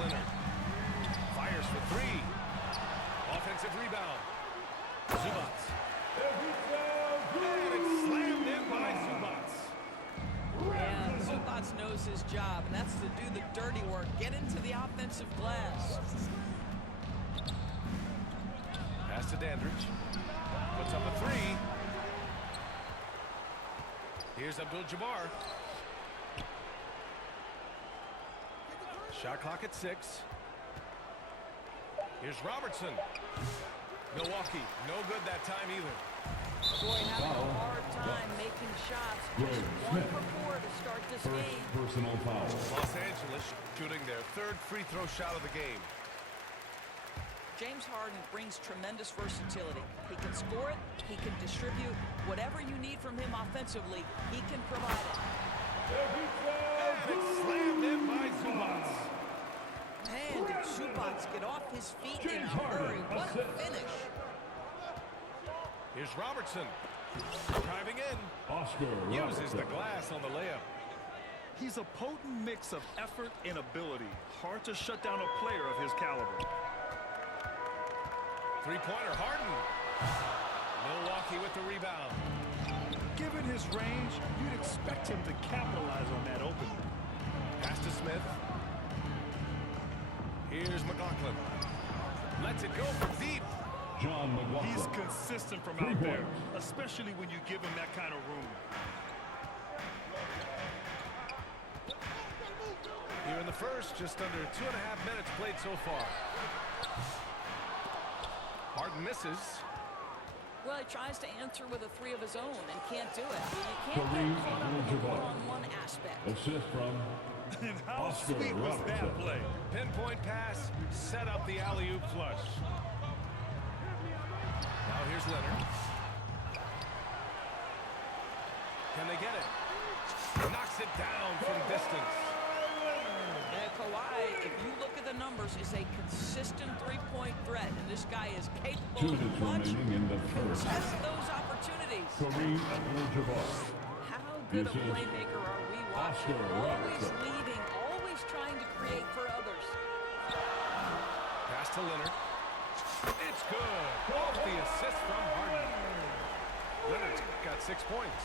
Leonard. Fires for three. Offensive rebound. Zubac. And it's slammed in by Zubac. Yeah, Zubac knows his job, and that's to do the dirty work. Get into the offensive glass. Pass to Dandridge. Puts up a three. Here's Abdul-Jabbar. Shot clock at 6. Here's Robertson. Milwaukee, no good that time either. Boy, having a hard time making shots. Just 1 for 4 to start this game. Personal foul. Los Angeles shooting their 3rd free throw shot of the game. James Harden brings tremendous versatility. He can score it, he can distribute. Whatever you need from him offensively, he can provide it. And it's slammed in by Zubac. Man, did Zubac get off his feet in a hurry. What a finish. Here's Robertson. Driving in. Oscar Uses the Robertson. glass on the layup. He's a potent mix of effort and ability. Hard to shut down a player of his caliber. Three-pointer, Harden. Milwaukee with the rebound. Given his range, you'd expect him to capitalize on that opening. Pass to Smith. Here's McLaughlin. Lets it go from deep. John McLaughlin. He's consistent from 3 out there, points. especially when you give him that kind of room. Here in the first, just under 2.5 minutes played so far. Harden misses. Well, he tries to answer with a 3 of his own and can't do it. You can't Kareem get caught up in the Abdul-Jabbar. one-on-one aspect. Assist from And how Oscar sweet was that Robertson. play? Pinpoint pass, set up the alley-oop flush. Now here's Leonard. Can they get it? Knocks it down from distance. And Kawhi, if you look at the numbers, is a consistent three-point threat, and this guy is 2 capable minutes of much. remaining in the first. Test those opportunities. Kareem Abdul-Jabbar. How good a This is playmaker are we watching? Oscar Always Robertson. leading, always trying to create for others. Pass to Leonard. It's good. Off the assist from Harden. Leonard's got 6 points.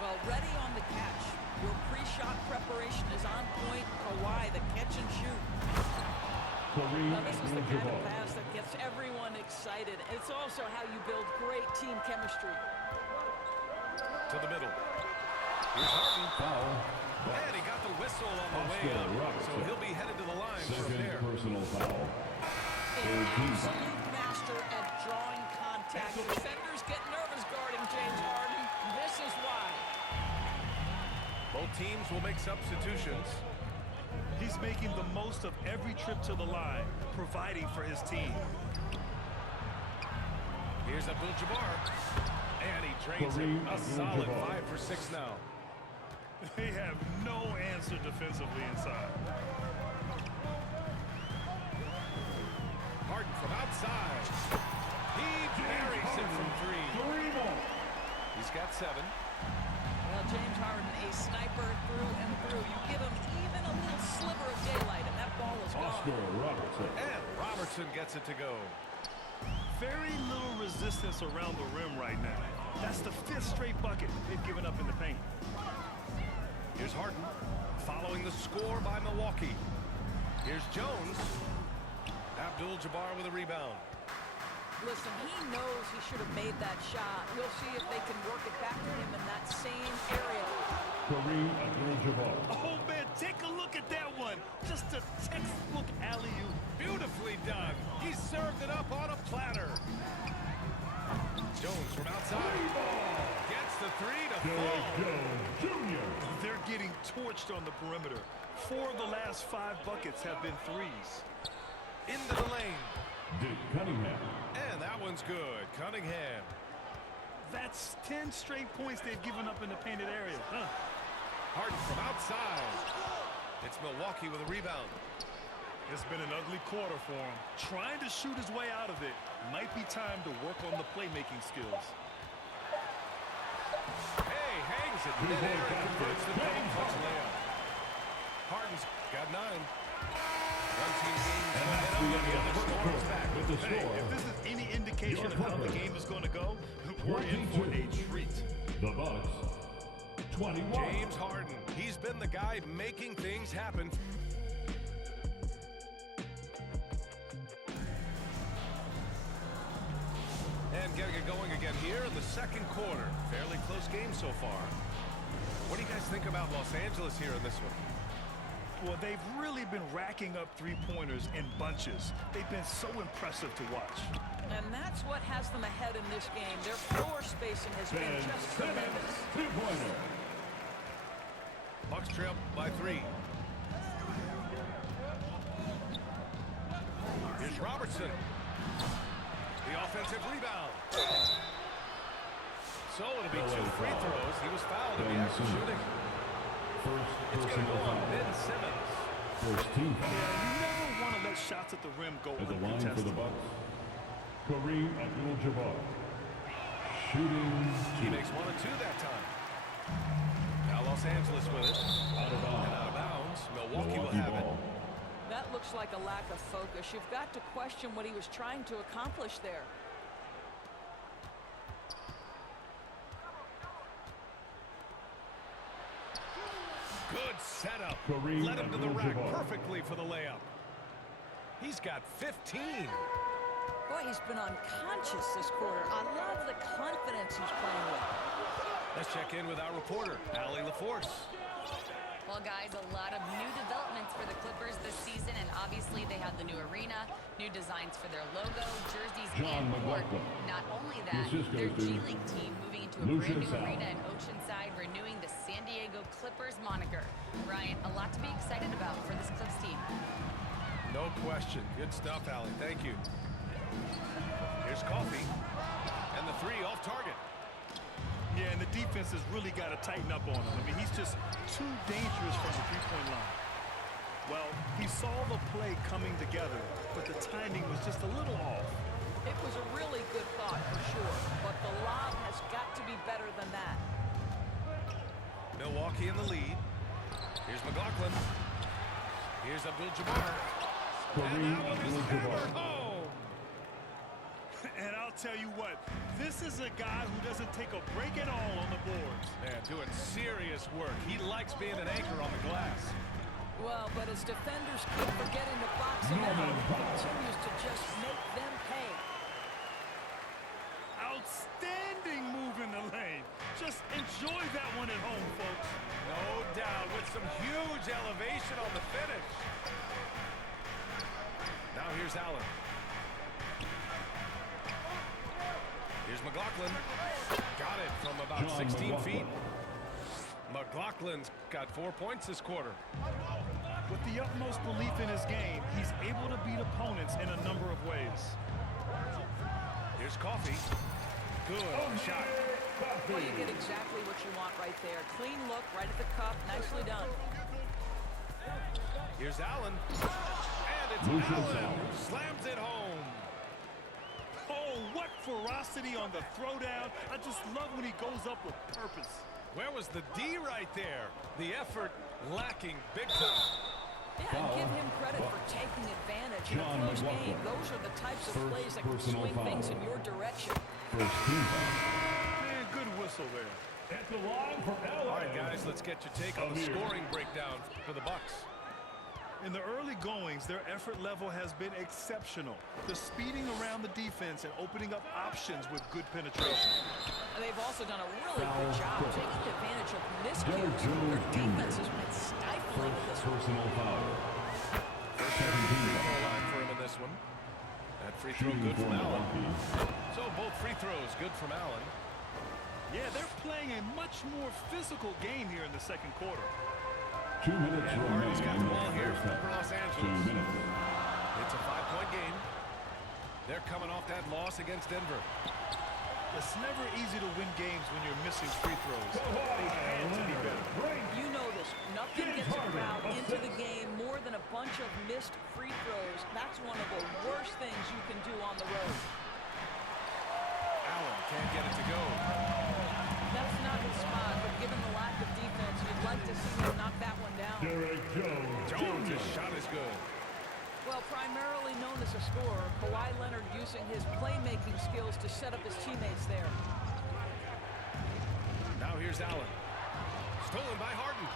Well, ready on the catch. Your pre-shot preparation is on point. Kawhi, the catch and shoot. Kareem Now, this is the kind of Abdul-Jabbar. pass that gets everyone excited. It's also how you build great team chemistry. To the middle. Here's Harden. Foul. And he got the whistle on the way Oscar up. So Robertson. he'll be headed to the line from Second there. personal foul. An 13. absolute master at drawing contact. Defenders get nervous guarding James Harden. This is why. Both teams will make substitutions. He's making the most of every trip to the line, providing for his team. Here's Abdul-Jabbar. And he drains it. Kareem A solid Abdul-Jabbar. 5 for 6 now. They have no answer defensively inside. Harden from outside. He buries it from 3. 3 more. He's got 7. Well, James Harden, a sniper through and through. You give him even a little sliver of daylight, and that ball is Oscar gone. Robertson. And Robertson gets it to go. Very little resistance around the rim right now. That's the 5th straight bucket they've given up in the paint. Here's Harden following the score by Milwaukee. Here's Jones. Abdul-Jabbar with a rebound. Listen, he knows he should have made that shot. We'll see if they can work it back to him in that same area. Kareem Abdul-Jabbar. Oh, man, take a look at that one. Just a textbook alley-oop. Beautifully done. He served it up on a platter. Jones from outside. Gets the 3 to Derek fall. Jones Jr. They're getting torched on the perimeter. 4 of the last 5 buckets have been threes. Into the lane. Dick Cunningham. And that one's good. Cunningham. That's 10 straight points they've given up in the painted area. Huh? Harden from outside. It's Milwaukee with a rebound. It's been an ugly quarter for him. Trying to shoot his way out of it. Might be time to work on the playmaking skills. Hey, hangs it. Midair and converts the double clutch layup. Harden's got 9. One team gains And that's momentum, the end the of other the first storms quarter back. with the Hey, score. if this is any indication Your of how the Clippers. game is going to go, we're in for a treat. The Bucks 21. James Harden, he's been the guy making things happen. And getting it going again here in the second quarter. Fairly close game so far. What do you guys think about Los Angeles here in this one? Well, they've really been racking up three-pointers in bunches. They've been so impressive to watch. And that's what has them ahead in this game. Their floor spacing has been Ben just Simmons, tremendous. two-pointer. Bucks trail by 3. Here's Robertson. The offensive rebound. So it'll be 2 free throws. He was fouled in the Ben act of Simmons. shooting. First It's going to personal go on foul. Ben Simmons. First team Yeah, foul. you never want to let shots at the rim go At the line for uncontested. the Bucks, Kareem Abdul-Jabbar. Shooting He 2. makes 1 and 2 that time. Now Los Angeles with it. Out of And bounds. out of bounds. Milwaukee will Milwaukee have ball. it. That looks like a lack of focus. You've got to question what he was trying to accomplish there. Good setup. Kareem Led him to the rack Abdul-Jabbar. perfectly for the layup. He's got 15. Boy, he's been unconscious this quarter. I love the confidence he's playing with. Let's check in with our reporter, Allie LaForce. Well, guys, a lot of new developments for the Clippers this season, and obviously they have the new arena, new designs for their logo, jerseys, John and more. McLaughlin. Not only that, This just their goes to G League team moving into a Lucius brand new Allen. arena in Oceanside, renewing the San Diego Clippers moniker. Ryan, a lot to be excited about for this Clips team. No question. Good stuff, Allie. Thank you. Here's Coffee. And the 3 off target. Yeah, and the defense has really got to tighten up on him. I mean, he's just too dangerous from the three-point line. Well, he saw the play coming together, but the timing was just a little off. It was a really good thought for sure, but the lob has got to be better than that. Milwaukee in the lead. Here's McLaughlin. Here's Abdul-Jabbar. And Kareem that one is Abdul-Jabbar. hammered home. And I'll tell you what, this is a guy who doesn't take a break at all on the boards. Man, doing serious work. He likes being an anchor on the glass. Well, but his defenders keep forgetting to box him out. Norman He Powell. continues to just make them pay. Outstanding move in the lane. Just enjoy that one at home, folks. No doubt, with some huge elevation on the finish. Now here's Allen. Here's McLaughlin. Got it from about John 16 feet. McLaughlin. McLaughlin's got 4 points this quarter. With the utmost belief in his game, he's able to beat opponents in a number of ways. Here's Coffee. Good shot. Well, you get exactly what you want right there. Clean look, right at the cup. Nicely done. Here's Allen. And it's Lucius Allen Allen. who slams it home. Oh, what ferocity on the throwdown. I just love when he goes up with purpose. Where was the D right there? The effort lacking big time. Yeah, and give him credit for taking advantage. In a John close McLaughlin. game, those are the types of First plays that can personal swing things foul. in your direction. First team foul. Man, good whistle there. At the line for LA. All right, guys, let's get your take on the Amir. scoring breakdown for the Bucks. In the early goings, their effort level has been exceptional. The speeding around the defense and opening up options with good penetration. And they've also done a really Foul good job Clippers. taking advantage of Derrick miscues. Jones Their Jr. defense has been stifling in First this one. personal foul. Second team foul line for him in this one. That free throw Shooting good for from Allen. Milwaukee. So both free throws good from Allen. Yeah, they're playing a much more physical game here in the second quarter. 2 minutes And remaining Harden's got in the the ball here first for half. Los 2 Angeles. minutes. It's a 5-point game. They're coming off that loss against Denver. It's never easy to win games when you're missing free throws. They had to be better. You know this. Nothing gets a crowd into the game more than a bunch of missed free throws. That's one of the worst things you can do on the road. Allen can't get it to go. That's not his spot, but given the lack of defense, you'd like to see him knock that one down. Derrick Jones Jones Jr. has shot his is good. Well, primarily known as a scorer, Kawhi Leonard using his playmaking skills to set up his teammates there. Now here's Allen. Stolen by Harden.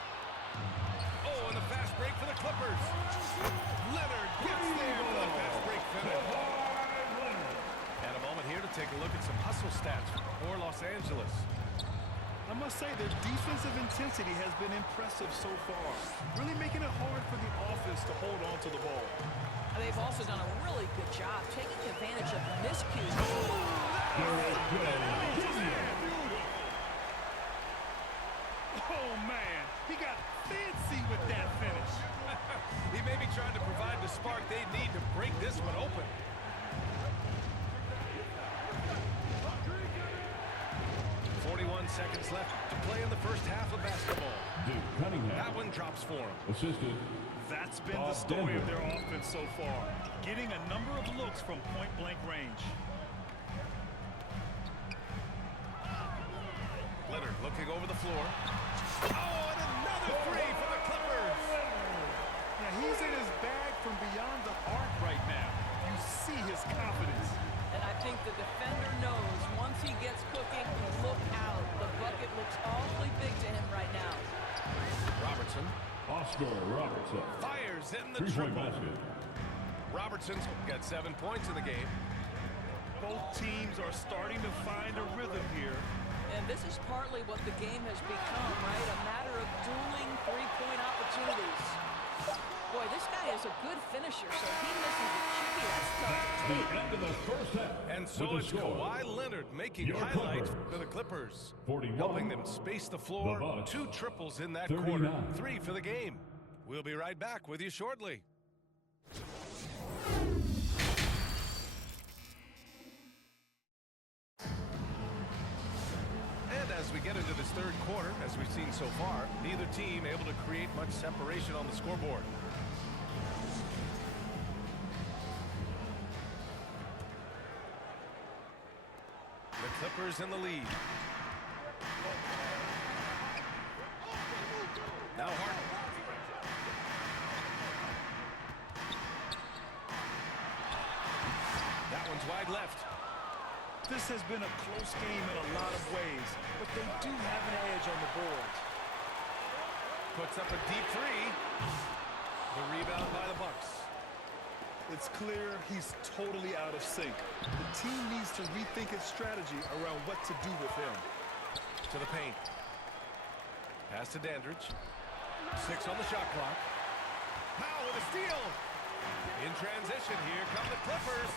Oh, and the fast break for the Clippers. Leonard gets there for the fast break finish. And a moment here to take a look at some hustle stats for Los Angeles. I must say their defensive intensity has been impressive so far, really making it hard for the offense to hold on to the ball. And they've also done a really good job taking advantage of miscues. Oh, man, he got fancy with that finish. He may be trying to provide the spark they need to break this one open. Seconds left to play in the first half of basketball. Duke Cunningham. That one drops for him. Assisted. That's been Bob the story Denver. of their offense so far, getting a number of looks from point-blank range. Leonard looking over the floor. Oh, and another three for the Clippers. Yeah, he's in his bag from beyond the arc right now. You see his confidence. And I think the defender knows once he gets cooking, look out. The bucket looks awfully big to him right now. Robertson Oscar Robertson. fires in the Three-point triple. basket. Robertson's got 7 points in the game. Both teams are starting to find a rhythm here. And this is partly what the game has become, right? A matter of dueling three-point opportunities. Boy, this guy is a good finisher, so he misses a chippy. That's tough to The take. end of the first half. And so With it's the score, Kawhi Leonard making your highlights Clippers. for the Clippers. 41. Helping them space the floor. The Bucks. 2 triples in that 39. quarter. 3 for the game. We'll be right back with you shortly. And as we get into this third quarter, as we've seen so far, neither team able to create much separation on the scoreboard. The Clippers in the lead. Now Harden. That one's wide left. This has been a close game in a lot of ways, but they do have an edge on the boards. Puts up a deep three. The rebound by the Bucks. It's clear he's totally out of sync. The team needs to rethink its strategy around what to do with him. To the paint. Pass to Dandridge. 6 on the shot clock. Powell with a steal. In transition, here come the Clippers.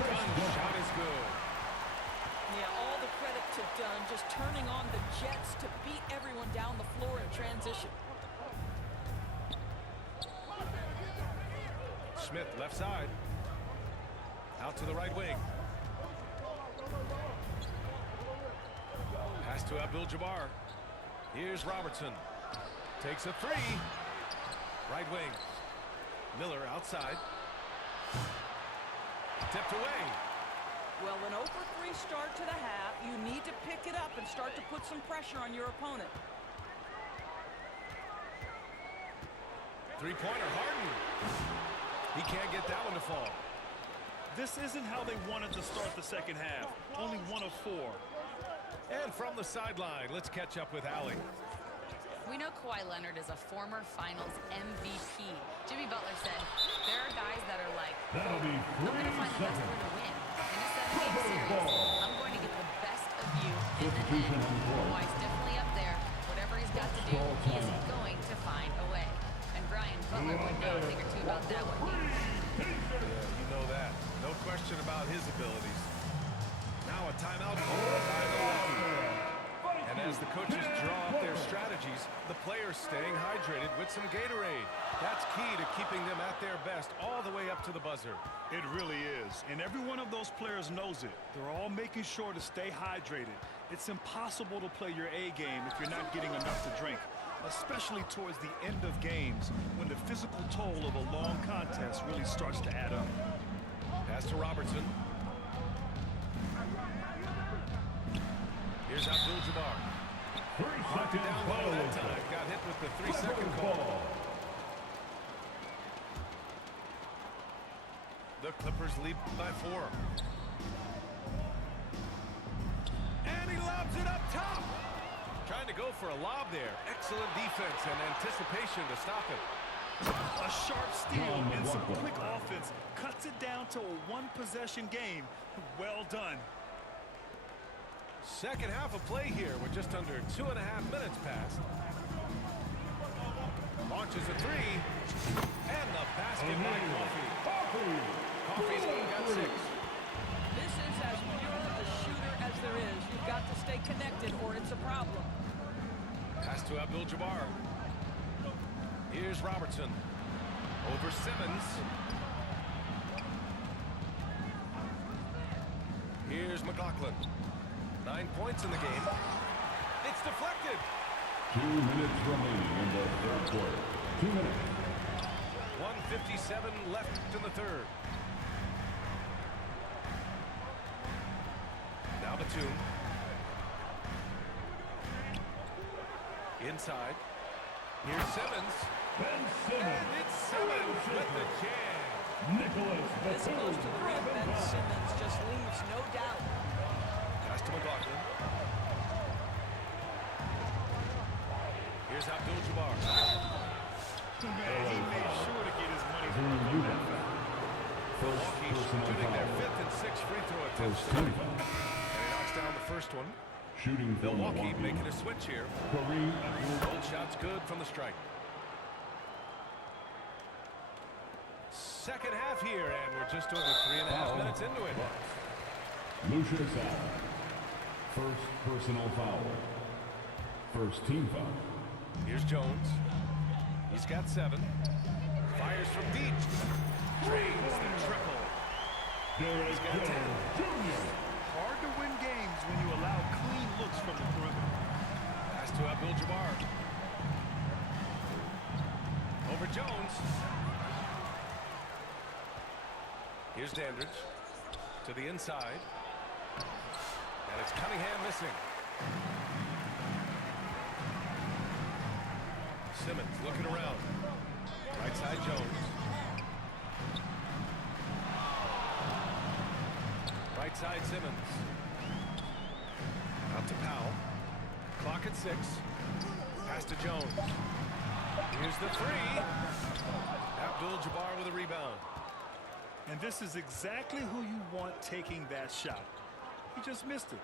Dunn's shot is good. Yeah, all the credit to Dunn, just turning on the Jets to beat everyone down the floor in transition. Smith left side. Out to the right wing. Pass to Abdul-Jabbar. Here's Robertson. Takes a three. Right wing. Miller outside. Tipped away. Well, an 0 for 3 start to the half. You need to pick it up and start to put some pressure on your opponent. Three-pointer, Harden. He can't get that one to fall. This isn't how they wanted to start the second half. Only 1 of 4. And from the sideline, let's catch up with Allie. We know Kawhi Leonard is a former Finals MVP. Jimmy Butler said, there are guys that are like, That'll be I'm going to 3 find the best way seconds. to win. In a 7-game series, I'm going to get the best of you in the Substitution end. on the floor. Kawhi's definitely up there. Whatever he's got to do, he is going to find a way. And Brian Butler would know a thing or two about that, wouldn't he? You know that. No question about his abilities. Now a timeout called by Milwaukee. And as the coaches draw up their strategies, the players staying hydrated with some Gatorade. That's key to keeping them at their best all the way up to the buzzer. It really is. And every one of those players knows it. They're all making sure to stay hydrated. It's impossible to play your A game if you're not getting enough to drink, especially towards the end of games when the physical toll of a long contest really starts to add up. Pass to Robertson. Here's Abdul-Jabbar. 3 Knocked it seconds down low that following. time. Got hit with the 3-second call. the Clippers lead by 4. And he lobs it up top. Trying to go for a lob there. Excellent defense and anticipation to stop it. A sharp steal John and some McLaughlin. quick offense cuts it down to a one-possession game. Well done. Second half of play here with just under 2.5 minutes passed. Launches a 3. And the basket by Coffee. Coffee's got 6. This is as pure a shooter as there is. You've got to stay connected or it's a problem. Pass to Abdul-Jabbar. Here's Robertson. Over Simmons. Here's McLaughlin. 9 points in the game. It's deflected. 2 minutes remaining in the third quarter. 2 minutes. 1:57 left in the third. Now Batum. Inside. Here's Simmons. Ben And Simmons. it's Simmons with the jam. Nicholas This goes to the rim. Ben Batum. Simmons just leaves, no doubt. Pass to McLaughlin. Here's Abdul-Jabbar. Man, he made sure to get his money's Drew worth on that Eubank. foul. First Milwaukee's personal shooting their foul. 5th and 6th free throw attempts First tonight. team foul. And he knocks down the first one. Shooting for Milwaukee Milwaukee. making a switch here. Kareem Abdul- Both shots good from the strike. Second half here, and we're just over 3.5 Foul. minutes into it. Lucius Allen. First personal foul. First team foul. Here's Jones. He's got 7. Fires from deep. Drains the triple. Derek got 10. Jones Jr. Hard to win games when you allow clean looks from the perimeter. Pass to Abdul-Jabbar. Over Jones. Here's Dandridge. To the inside. And it's Cunningham missing. Simmons looking around. Right side Jones. Right side Simmons. Out to Powell. Clock at 6. Pass to Jones. Here's the 3. Abdul-Jabbar with a rebound. And this is exactly who you want taking that shot. He just missed it.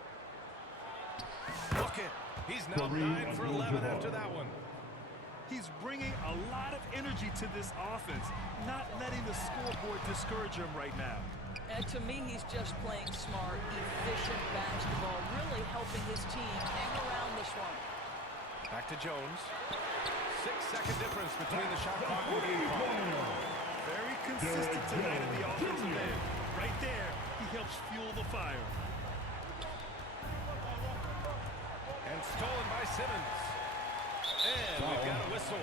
Look it. He's now Kareem 9 for 11 Abdul-Jabbar. after that one. He's bringing a lot of energy to this offense, not letting the scoreboard discourage him right now. And to me, he's just playing smart, efficient basketball, really helping his team hang around this one. Back to Jones. 6-second difference between the shot clock and game clock. Very consistent tonight in the offensive end. Right there, he helps fuel the fire. And stolen by Simmons. And we've got a whistle.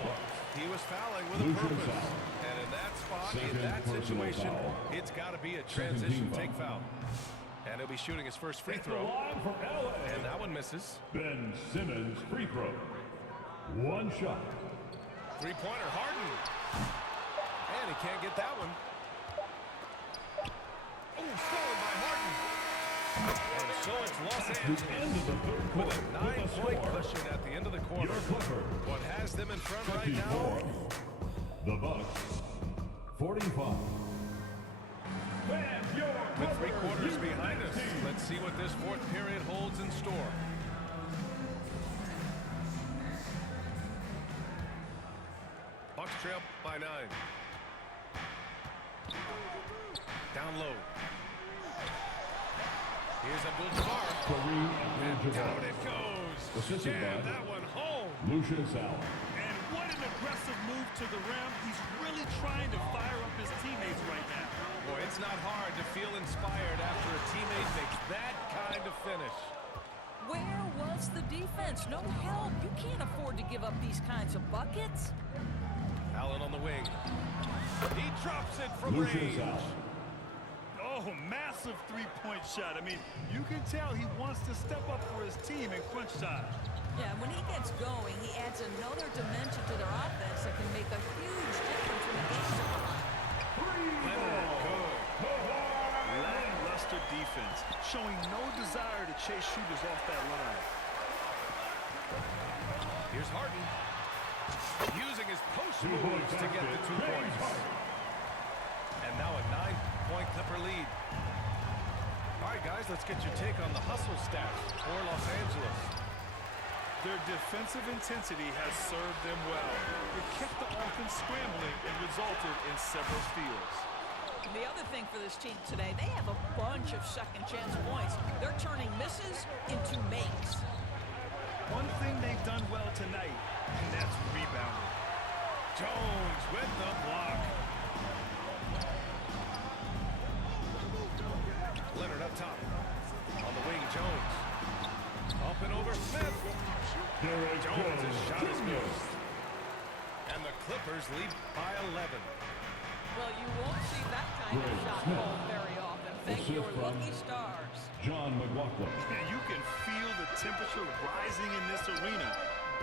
He was fouling with a Lucius purpose. Allen. And in that spot, in Second that personal situation, foul. it's got to be a Second transition team take foul. foul. And he'll be shooting his first free At the throw. line for LA. And that one misses. Ben Simmons free throw. One shot. Three-pointer, Harden. And he can't get that one. Oh, stolen by Harden. And so it's Los The Angeles end of the third with quarter. a 9-point score. cushion at the end of the quarter. Your Clippers. What has them in front right 54. now? The Bucks 45. And your With 3 Clippers, quarters you behind us, team. let's see what this fourth period holds in store. Bucks trail by 9. Down low. Here's Abdul-Jabbar. Kareem And down Abdul-Jabbar. it goes. Assisted Jam by- that one home. Lucius Allen. And what an aggressive move to the rim. He's really trying to fire up his teammates right now. Boy, it's not hard to feel inspired after a teammate makes that kind of finish. Where was the defense? No help. You can't afford to give up these kinds of buckets. Allen on the wing. He drops it from Lucius range. Allen. Oh, massive three-point shot. I mean, you can tell he wants to step up for his team in crunch time. Yeah, when he gets going, he adds another dimension to their offense that can make a huge difference when the game's on the line. Leonard, good. defense, showing no desire to chase shooters off that line. Here's Harden. Using his post moves to get the 2 points. And now a 9-point Clipper lead. All right, guys, let's get your take on the hustle stats for Los Angeles. Their defensive intensity has served them well. It kept the offense scrambling and resulted in several steals. The other thing for this team today, they have a bunch of second chance points. They're turning misses into makes. One thing they've done well tonight, and that's rebounding. Jones with the block. Leonard up top. On the wing, Jones. Up and over Smith. Jones' shot is good. And the Clippers lead by 11. Well, you won't see that kind of shot called very often. Thank your lucky stars. John McLaughlin. And you can feel the temperature rising in this arena.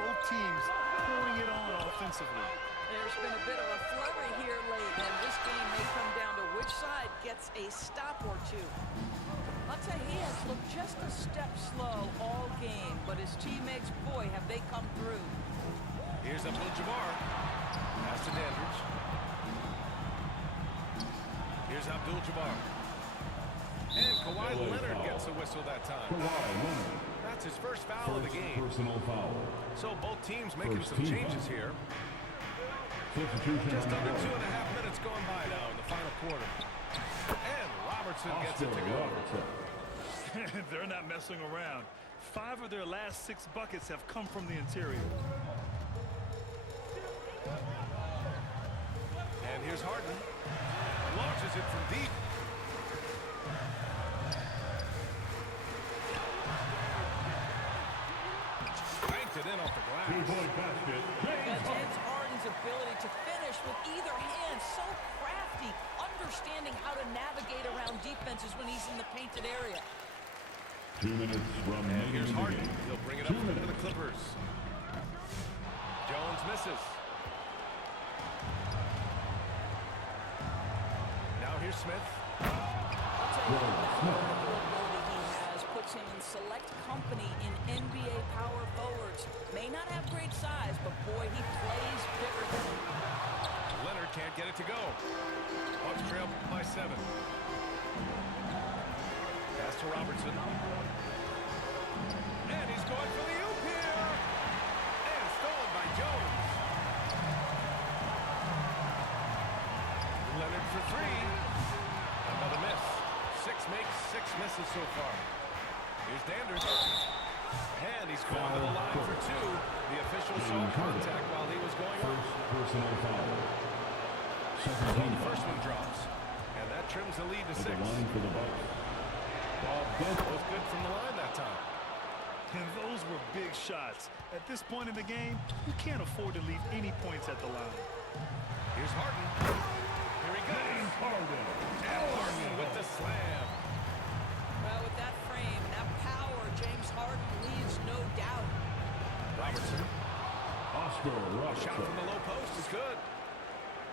Both teams pouring it on offensively. There's been a bit of a flurry here late, and this game may come down to which side gets a stop or two. I'll tell you, he has looked just a step slow all game, but his teammates, boy, have they come through. Here's Abdul-Jabbar. Pass to Dandridge. Here's Abdul-Jabbar. And Kawhi Leonard gets a whistle that time. Kawhi Leonard. That's his first foul of the game. Personal foul. So both teams making First some team changes foul. here. Substitution Just on the under board. 2.5 minutes going by now in the final quarter. And Robertson gets it to Oscar go. Robertson. They're not messing around. 5 of their last 6 buckets have come from the interior. And here's Harden. Launches it from deep. Banked it in off the glass. Two-point basket. James Harden's ability to finish with either hand, so crafty, understanding how to navigate around defenses when he's in the painted area. 2 minutes And remaining here's in the Harden. game. He'll bring it 2 up for the minutes. Clippers. Jones misses. Now here's Smith. I'll tell you, that ability he has puts him in select company in NBA power forwards. May not have great size, but boy, he plays bigger than him. Leonard can't get it to go. Bucks trail by 7. Pass to Robertson. And he's going for the oop here. And stolen by Jones. Leonard for 3. Another miss. 6 makes, 6 misses so far. Here's Dandridge. And he's going to the line for 2. The official saw contact while he was going up. First personal foul. So Second team the foul. first one drops. And that trims the lead to At 6. the line for the Bucks. Was good from the line that time. And those were big shots. At this point in the game, you can't afford to leave any points at the line. Here's Harden. Here he goes. Harden. And Harden with the slam. Well, with that frame and that power, James Harden leaves no doubt. Robertson. Oscar Shot from Robertson. the low post is good.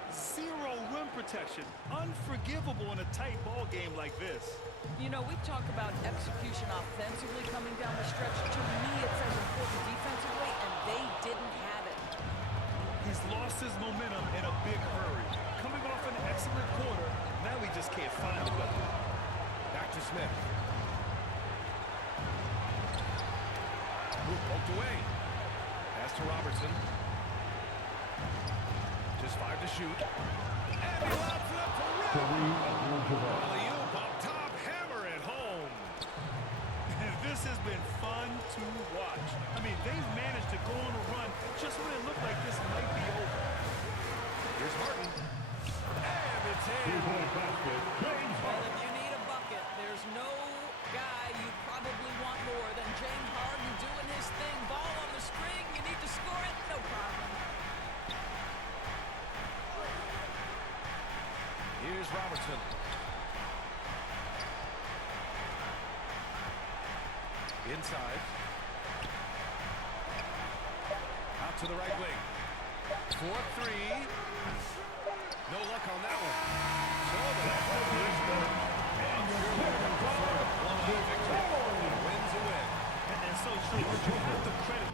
0 rim protection. Unforgivable in a tight ball game like this. You know, we talk about execution offensively coming down the stretch. To me, it's as important defensively, and they didn't have it. He's lost his momentum in a big hurry. Coming off an excellent quarter, now he just can't find the weapon. Back to Smith. Poked away. Pass to Robertson. Just 5 to shoot. And he lobs it up for Rob. Kareem Abdul-Jabbar. Alley-oop up top. Hammer it home. And this has been fun to watch. I mean, they've managed to go on a run just when it looked like this might be over. Here's Harden. And it's in. Two-point basket. James Well, Harden. if you need a bucket, there's no guy you probably want more than James Harden doing his thing. Ball on the string, you need to score it, no problem. Here's Robertson. Inside. Out to the right wing. 4-3. No luck on that one. So the Clippers and you're looking for a blow you have to credit